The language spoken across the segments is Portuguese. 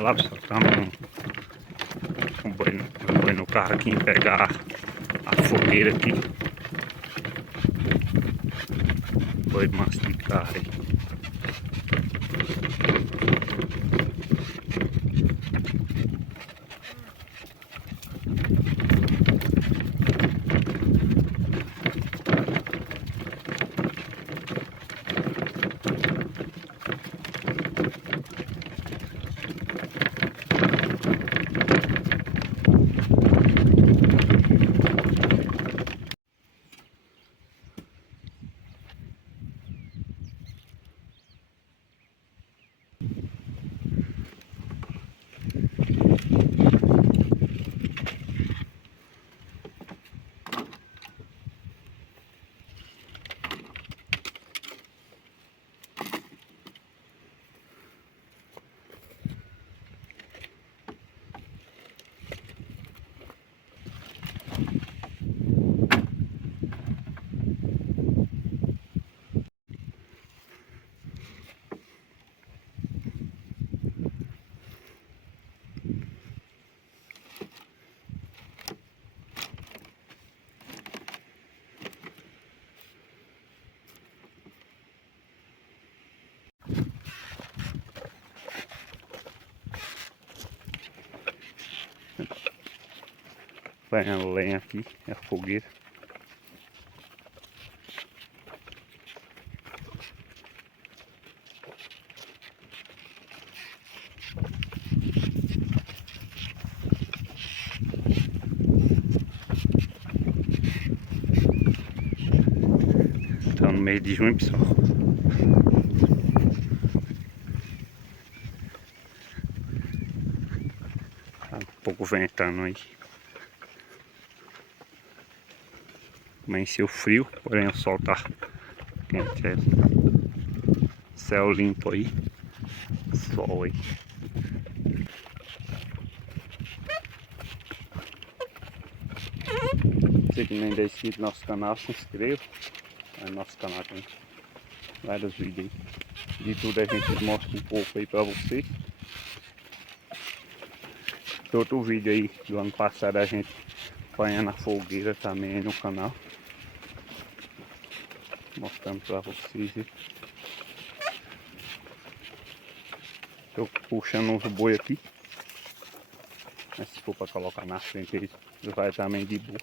Olha lá, pessoal, estamos com um boi no carro aqui em pegar a fogueira aqui. Boi manso de carro aí. Vai a lenha aqui, a fogueira. Tá no mês de junho, pessoal. Tá um pouco ventando aí. Amanheceu frio, porém o sol tá quente. É céu limpo aí. Sol aí. Você que ainda é inscrito no nosso canal, se inscreva. No nosso canal tem vários vídeos aí. De tudo a gente mostra um pouco aí pra vocês. Outro vídeo aí do ano passado a gente apanhando a fogueira também aí no canal. Mostrando pra vocês aí. Tô puxando uns boi aqui. Mas se for pra colocar na frente ele vai também de boa.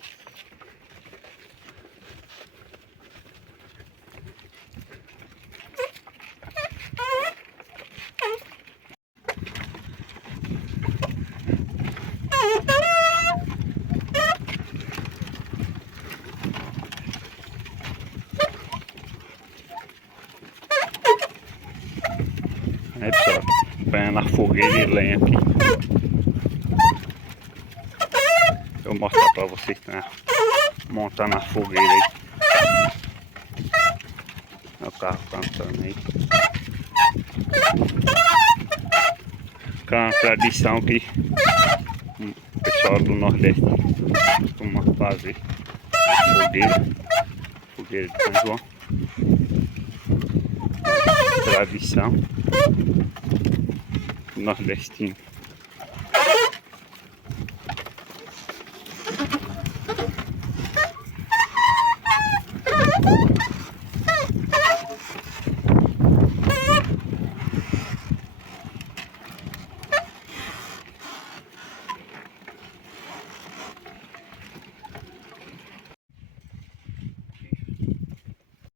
Aí pessoal, apanhando a fogueira e lenha aqui. Eu vou mostrar pra vocês que tá montando a fogueira aí. O carro cantando aí. Que é uma tradição que o pessoal do Nordeste costuma fazer. Fogueira de São João. Tradição nordestina.